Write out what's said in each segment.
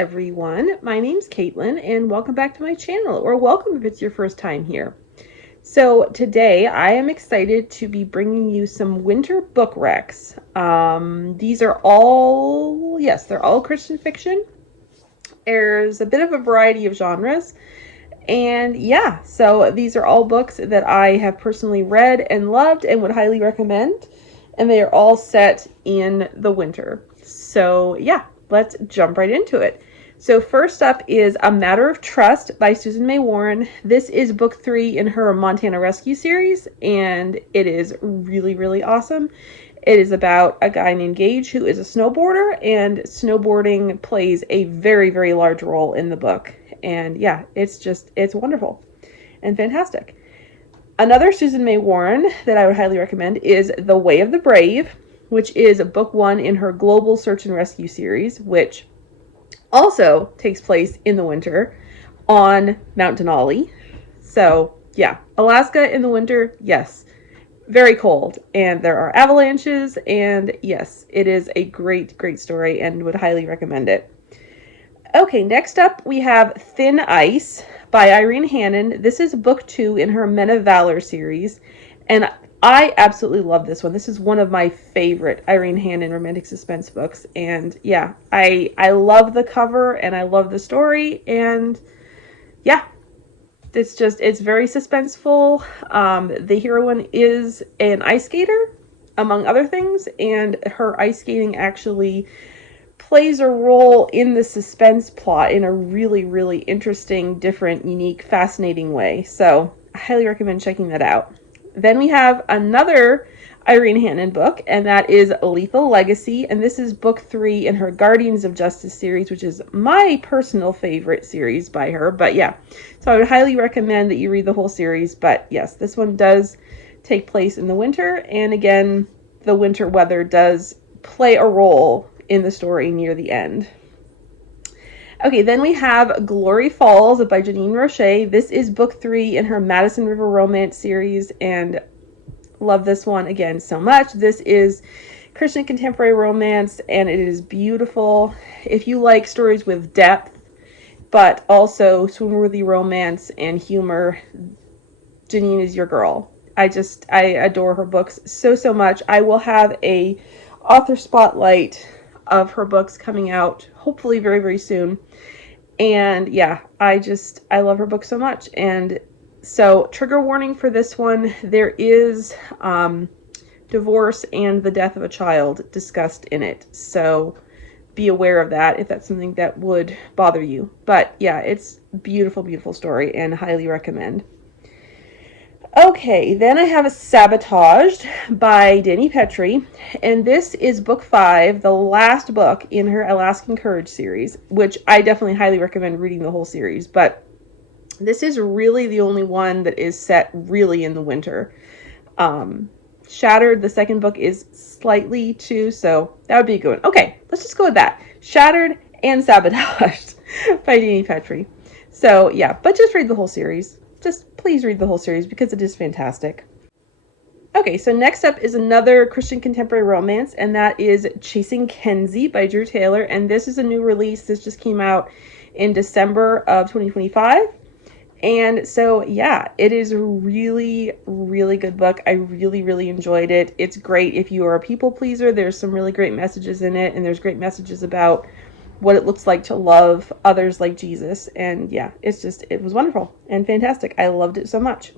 everyone, my name's Caitlyn and welcome back to my channel, or welcome if it's your first time here. So today I am excited to be bringing you some winter book recs. These are all, yes, they're all Christian fiction. There's a bit of a variety of genres. And yeah, so these are all books that I have personally read and loved and would highly recommend. And they are all set in the winter. So yeah, let's jump right into it. So first up is A Matter of Trust by Susan May Warren. This is book 3 in her Montana Rescue series, and it is really, really awesome. It is about a guy named Gage who is a snowboarder, and snowboarding plays a very, very large role in the book. And yeah, it's wonderful and fantastic. Another Susan May Warren that I would highly recommend is The Way of the Brave, which is book 1 in her Global Search and Rescue series, which also takes place in the winter on Mount Denali. So yeah, Alaska in the winter, yes, very cold, and there are avalanches, and yes, it is a great, great story and would highly recommend it. Okay, next up we have Thin Ice by Irene Hannon. This is book 2 in her Men of Valor series, and I absolutely love this one. This is one of my favorite Irene Hannon romantic suspense books. And yeah, I love the cover and I love the story. And yeah, it's very suspenseful. The heroine is an ice skater, among other things. And her ice skating actually plays a role in the suspense plot in a really, really interesting, different, unique, fascinating way. So I highly recommend checking that out. Then we have another Irene Hannon book, and that is Lethal Legacy, and this is book 3 in her Guardians of Justice series, which is my personal favorite series by her. But yeah, so I would highly recommend that you read the whole series. But yes, this one does take place in the winter, and again, the winter weather does play a role in the story near the end. Okay, then we have Glory Falls by Janine Rosche. This is book 3 in her Madison River Romance series, and love this one again so much. This is Christian contemporary romance, and it is beautiful. If you like stories with depth, but also swoon-worthy romance and humor, Janine is your girl. I adore her books so, so much. I will have a author spotlight of her books coming out hopefully very, very soon. And yeah, I love her book so much. And so trigger warning for this one, there is divorce and the death of a child discussed in it. So be aware of that if that's something that would bother you. But yeah, it's beautiful, beautiful story and highly recommend. Okay, then I have a Sabotaged by Dani Pettrey, and this is book 5, the last book in her Alaskan Courage series, which I definitely highly recommend reading the whole series, but this is really the only one that is set really in the winter. Shattered, the second book, is slightly too, so that would be a good one. Okay, let's just go with that. Shattered and Sabotaged by Dani Pettrey. So yeah, but just read the whole series. Just please read the whole series because it is fantastic. Okay, so next up is another Christian contemporary romance, and that is Chasing Kensie by Drew Taylor. And this is a new release. This just came out in December of 2025. And so, yeah, it is a really, really good book. I really, really enjoyed it. It's great if you are a people pleaser. There's some really great messages in it, and there's great messages about what it looks like to love others like Jesus. And yeah, it was wonderful and fantastic. I loved it so much.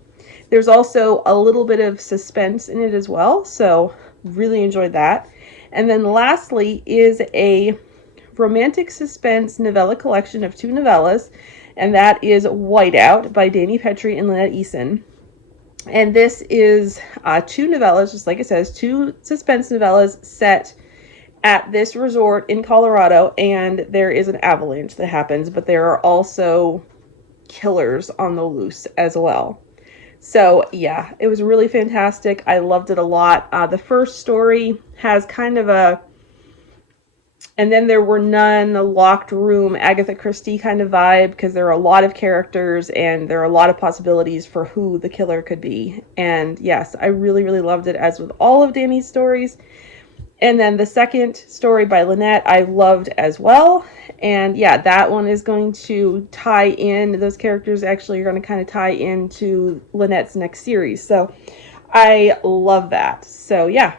There's also a little bit of suspense in it as well, so really enjoyed that. And then lastly is a romantic suspense novella collection of 2 novellas, and that is Whiteout by Dani Pettrey and Lynette Eason. And this is 2 novellas, just like it says, 2 suspense novellas set at this resort in Colorado, and there is an avalanche that happens, but there are also killers on the loose as well. So yeah, it was really fantastic. I loved it a lot. The first story has kind of and then there were none, a locked room, Agatha Christie kind of vibe, because there are a lot of characters and there are a lot of possibilities for who the killer could be. And yes, I really, really loved it, as with all of Dani's stories. And then the second story by Lynette I loved as well. And yeah, that one is going to tie in, those characters actually are going to kind of tie into Lynette's next series. So I love that. So yeah,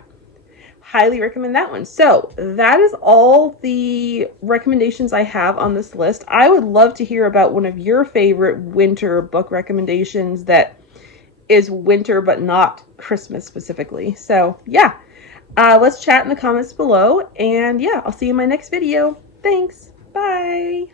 highly recommend that one. So that is all the recommendations I have on this list. I would love to hear about one of your favorite winter book recommendations that is winter but not Christmas specifically. So yeah, let's chat in the comments below. And yeah, I'll see you in my next video. Thanks. Bye.